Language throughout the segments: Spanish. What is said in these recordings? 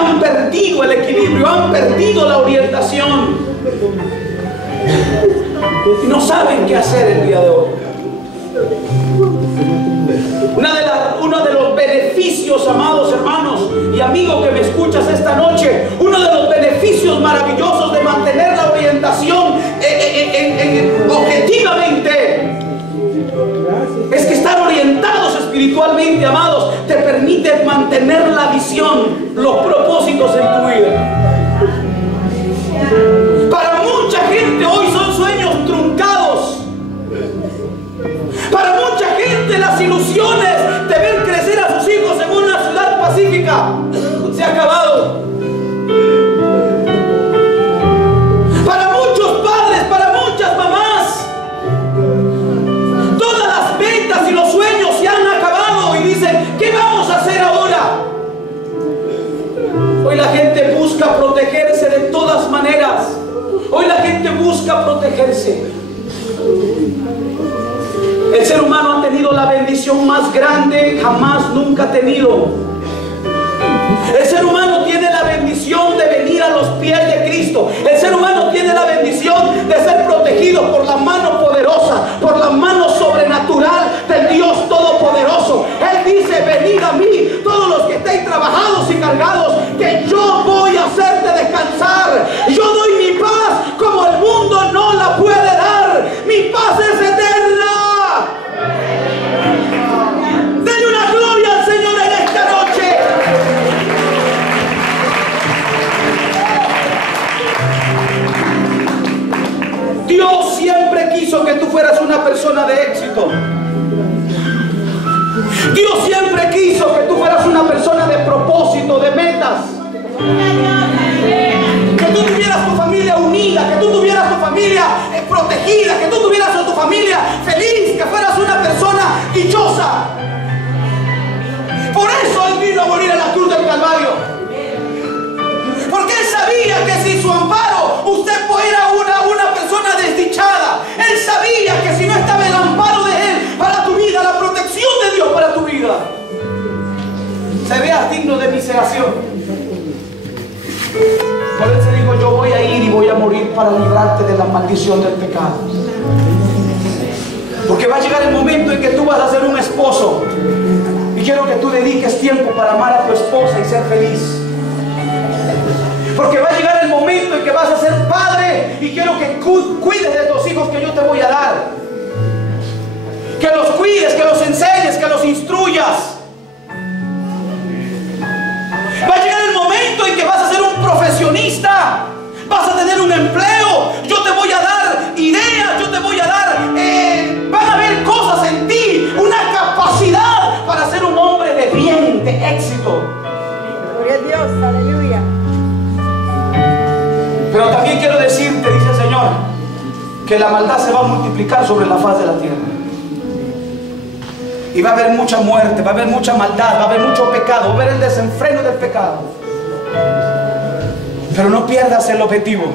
han perdido el equilibrio, han perdido la orientación y no saben qué hacer el día de hoy. Uno de los beneficios, amados hermanos y amigos que me escuchas esta noche, uno de los beneficios maravillosos de mantener la orientación objetivamente, es que estar orientados espiritualmente, amados, te permite mantener la visión, los propósitos en tu vida. Para mucha gente hoy son sueños truncados. Para mucha gente las ilusiones de ver crecer a sus hijos en una ciudad pacífica se ha acabado. Para muchos padres, para muchas mamás, todas las metas y los sueños se han acabado y dicen, ¿qué vamos a hacer ahora? Hoy la gente busca protegerse de todas maneras. Hoy la gente busca protegerse. El ser humano ha tenido la bendición más grande jamás nunca tenido. El ser humano tiene la bendición de venir a los pies de Cristo. El ser humano tiene la bendición de ser protegido por la mano poderosa, por la mano sobrenatural del Dios Todopoderoso. Él dice, venid a mí, todos los que estéis trabajados y cargados, que yo voy a hacerte descansar. Yo doy mi paz como el mundo no la puede dar. Mi paz es eterna. Denle una gloria al Señor en esta noche. Dios siempre quiso que tú fueras una persona de éxito. Dios siempre quiso que tú fueras una persona de propósito, de metas. Que tú tuvieras tu familia unida, que tú tuvieras tu familia protegida, que tú tuvieras a tu familia feliz, que fueras una persona dichosa. Por eso Él vino a morir en la cruz del Calvario. Porque Él sabía que sin su amparo usted era una persona desdichada. Él sabía que si no estaba el amparo de Él para tu vida, la protección de Dios para tu vida, serías digno de miseración. Por Él se dijo, yo voy a ir y voy a morir para librarte de la maldición del pecado. Porque va a llegar el momento en que tú vas a ser un esposo. Y quiero que tú dediques tiempo para amar a tu esposa y ser feliz. Porque va a llegar el momento en que vas a ser padre y quiero que cuides de tus hijos que yo te voy a dar. Que los cuides, que los enseñes, que los instruyas. Va a llegar el momento en que vas a ser un profesionista. Vas a tener un empleo. Yo te voy a dar ideas, yo te voy a dar... van a haber cosas en ti, una capacidad para ser un hombre de bien, de éxito. Gloria a Dios, aleluya. Pero también quiero decirte, dice el Señor, que la maldad se va a multiplicar sobre la faz de la tierra. Y va a haber mucha muerte, va a haber mucha maldad, va a haber mucho pecado, va a haber el desenfreno del pecado. Pero no pierdas el objetivo.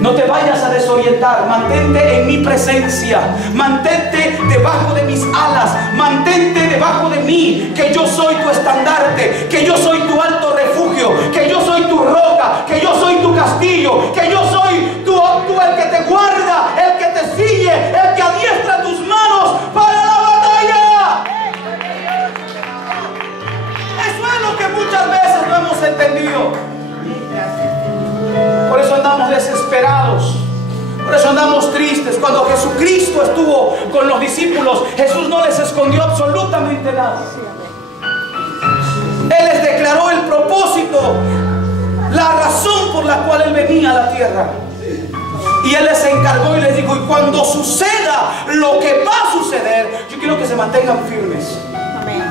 No te vayas a desorientar. Mantente en mi presencia. Mantente debajo de mis alas. Mantente debajo de mí. Que yo soy tu estandarte. Que yo soy tu alto refugio. Que yo soy tu roca. Que yo soy tu castillo. Que yo soy tú el que te guarda. El que te sigue. El que adiestra tus manos para la batalla. Eso es lo que muchas veces no hemos entendido. Por eso andamos desesperados. Por eso andamos tristes. Cuando Jesucristo estuvo con los discípulos, Jesús no les escondió absolutamente nada. Él les declaró el propósito, la razón por la cual Él venía a la tierra. Y Él les encargó y les dijo, y cuando suceda lo que va a suceder, yo quiero que se mantengan firmes. Amén.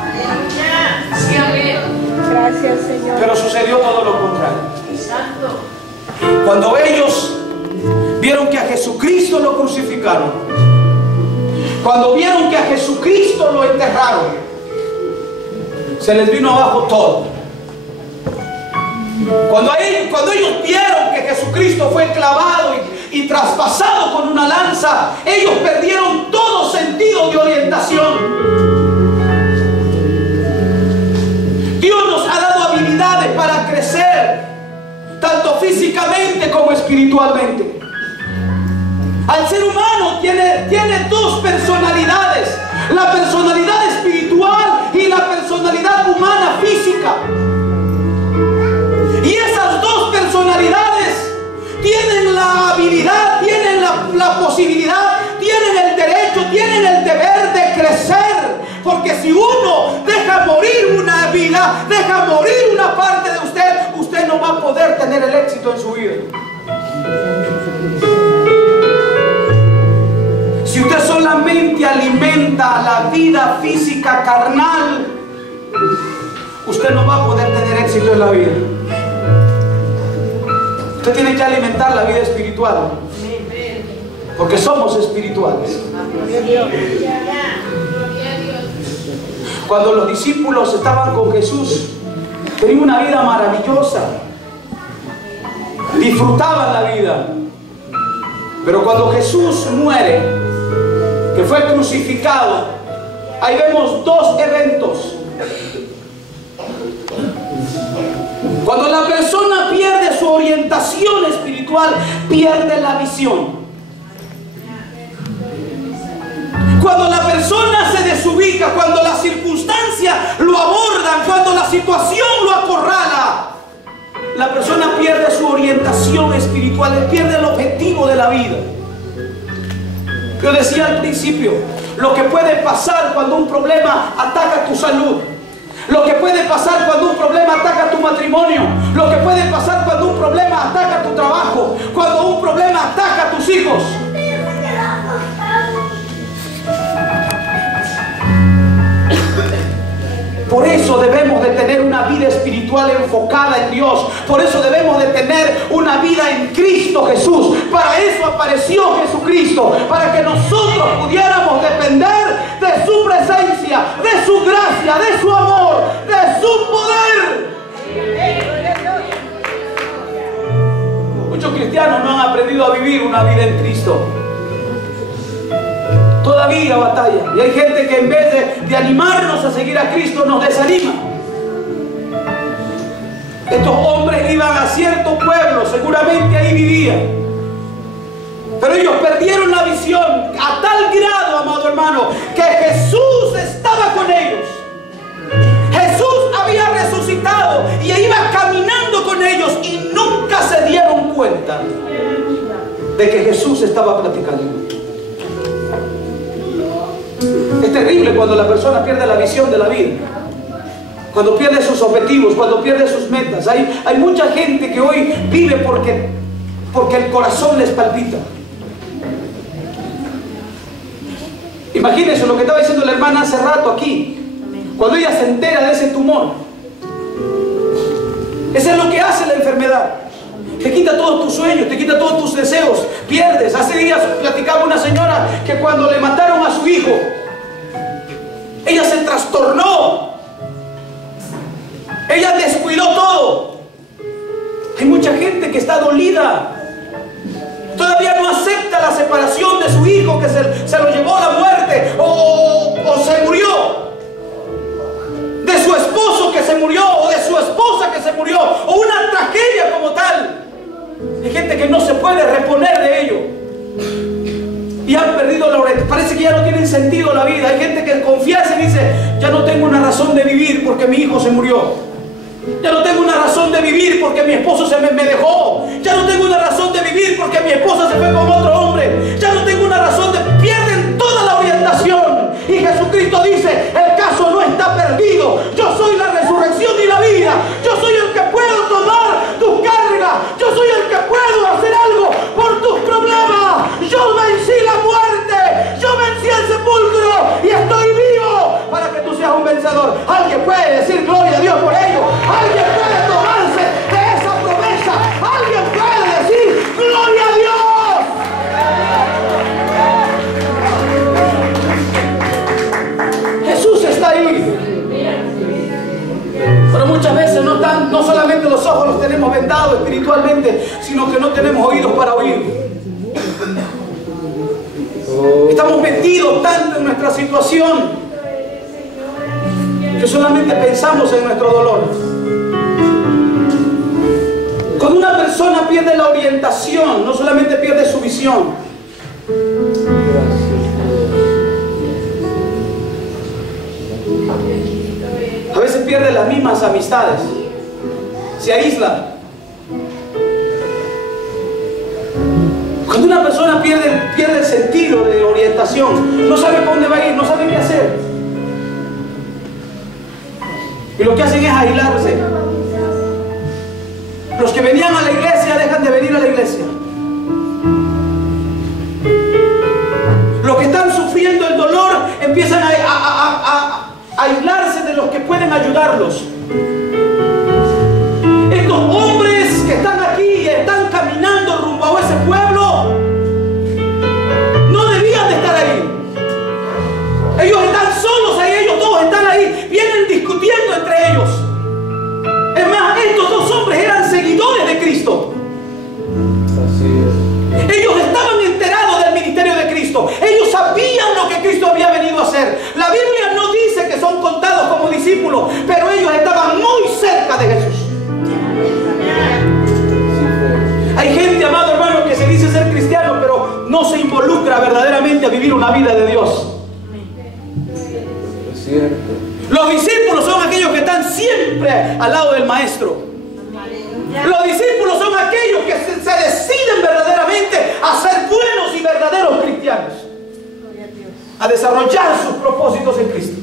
Gracias, Señor. Pero sucedió todo lo contrario. Cuando ellos vieron que a Jesucristo lo crucificaron, cuando vieron que a Jesucristo lo enterraron, se les vino abajo todo. Cuando ellos vieron que Jesucristo fue clavado y traspasado con una lanza, ellos perdieron todo sentido de orientación. Dios nos ha dado habilidades para espiritualmente. Al ser humano tiene dos personalidades: la personalidad espiritual y la personalidad humana física. Y esas dos personalidades tienen la habilidad, tienen la posibilidad, tienen el derecho, tienen el deber de crecer. Porque si uno deja morir una vida, deja morir una parte de usted, usted no va a poder tener el éxito en su vida. Si usted solamente alimenta la vida física carnal, usted no va a poder tener éxito en la vida. Usted tiene que alimentar la vida espiritual, porque somos espirituales. Cuando los discípulos estaban con Jesús, tenían una vida maravillosa, disfrutaban la vida. Pero cuando Jesús muere, que fue crucificado, ahí vemos dos eventos. Cuando la persona pierde su orientación espiritual, pierde la visión. Cuando la persona se desubica, cuando las circunstancias lo abordan, cuando la situación lo acorrala, la persona pierde su orientación espiritual, pierde el objetivo de la vida. Yo decía al principio, lo que puede pasar cuando un problema ataca tu salud, lo que puede pasar cuando un problema ataca tu matrimonio, lo que puede pasar cuando un problema ataca tu trabajo, cuando un problema ataca a tus hijos. Por eso debemos de tener una vida espiritual enfocada en Dios. Por eso debemos de tener una vida en Cristo Jesús. Para eso apareció Jesucristo, para que nosotros pudiéramos depender de su presencia, de su gracia, de su amor, de su poder. Muchos cristianos no han aprendido a vivir una vida en Cristo. Todavía batalla. Y hay gente que en vez de animarnos a seguir a Cristo, nos desanima. Estos hombres iban a cierto pueblo, seguramente ahí vivían, pero ellos perdieron la visión a tal grado, amado hermano, que Jesús estaba con ellos. Jesús había resucitado y iba caminando con ellos y nunca se dieron cuenta de que Jesús estaba platicando. Es terrible cuando la persona pierde la visión de la vida, cuando pierde sus objetivos, cuando pierde sus metas. Hay mucha gente que hoy vive porque el corazón les palpita. Imagínense lo que estaba diciendo la hermana hace rato aquí, cuando ella se entera de ese tumor. Eso es lo que hace la enfermedad. Te quita todos tus sueños, te quita todos tus deseos, pierdes. Hace días platicaba una señora que cuando le mataron a su hijo, ella se trastornó, ella descuidó todo. Hay mucha gente que está dolida, todavía no acepta la separación de su hijo, que se lo llevó a la muerte o se murió, de su esposo que se murió o de su esposa que se murió, o una tragedia como tal. Hay gente que no se puede reponer de ello y han perdido la orientación. Parece que ya no tienen sentido la vida. Hay gente que confiesa y dice: ya no tengo una razón de vivir porque mi hijo se murió, ya no tengo una razón de vivir porque mi esposo me dejó, ya no tengo una razón de vivir porque mi esposa se fue con otro hombre, ya no tengo una razón de... Pierden toda la orientación. Y Jesucristo dice: el caso no está perdido, yo soy la resurrección y la vida, yo soy el que puedo tomar tus cargas, yo soy el que puedo hacer algo por tus problemas. Yo vencí la muerte, yo vencí el sepulcro y estoy vivo para que tú seas un vencedor. Alguien puede decir gloria a Dios por ello, alguien puede tomarse de esa promesa, alguien puede decir gloria a Dios. Jesús está ahí. Pero muchas veces no solamente los ojos los tenemos vendados espiritualmente, sino que no tenemos oídos para oír. Estamos metidos tanto en nuestra situación que solamente pensamos en nuestro dolor. Cuando una persona pierde la orientación, no solamente pierde su visión. A veces pierde las mismas amistades, se aísla. Cuando una persona pierde el sentido de orientación, no sabe para dónde va a ir, no sabe qué hacer, y lo que hacen es aislarse. Los que venían a la iglesia dejan de venir a la iglesia. Los que están sufriendo el dolor empiezan a aislarse de los que pueden ayudarlos. Estos hombres que están aquí y están caminando rumbo a ese pueblo no debían de estar ahí. Ellos están solos ahí, ellos todos están ahí, vienen discutiendo entre ellos. Es más, estos dos hombres eran seguidores de Cristo. Ellos estaban enterados del ministerio de Cristo. Ellos sabían lo que Cristo había venido a hacer. La Biblia no dice que son contados como discípulos, pero ellos estaban muy cerca de Jesús. Hay gente, amado hermano, que se dice ser cristiano, pero no se involucra verdaderamente a vivir una vida de Dios. Es cierto. Los discípulos son aquellos que están siempre al lado del maestro. Los discípulos son aquellos que se deciden verdaderamente a ser buenos y verdaderos cristianos, a desarrollar sus propósitos en Cristo.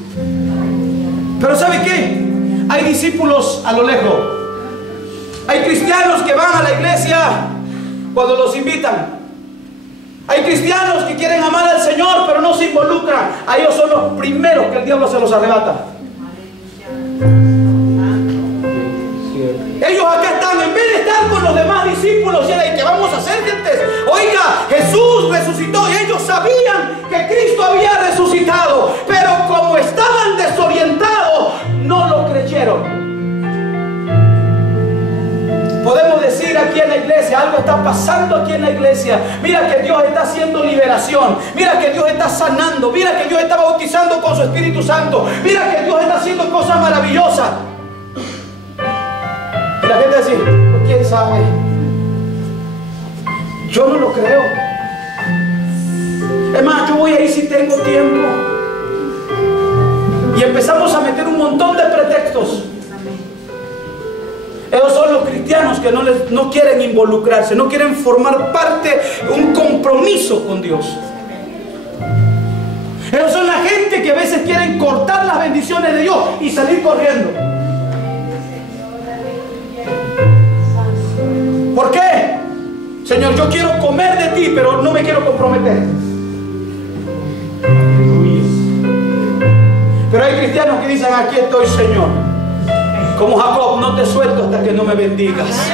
Pero ¿sabe qué? Hay discípulos a lo lejos. Hay cristianos que van a la iglesia cuando los invitan. Hay cristianos que quieren amar al Señor pero no se involucran. A ellos son los primeros que el diablo se los arrebata. Ellos acá están, en vez de estar con los demás discípulos y que vamos a hacer, gentes. Oiga, Jesús resucitó y ellos sabían que Cristo había resucitado, pero como estaban desorientados, no lo creyeron. Podemos decir aquí en la iglesia, algo está pasando aquí en la iglesia. Mira que Dios está haciendo liberación. Mira que Dios está sanando. Mira que Dios está bautizando con su Espíritu Santo. Mira que Dios está haciendo cosas maravillosas. Y la gente dice, ¿quién sabe? Yo no lo creo. Es más, yo voy ahí si tengo tiempo. Y empezamos a meter un montón de pretextos. Esos son los cristianos que no quieren involucrarse, no quieren formar parte, un compromiso con Dios. Esos son la gente que a veces quieren cortar las bendiciones de Dios y salir corriendo. ¿Por qué? Señor, yo quiero comer de ti, pero no me quiero comprometer. Pero hay cristianos que dicen, aquí estoy, Señor. Como Jacob, no te suelto hasta que no me bendigas.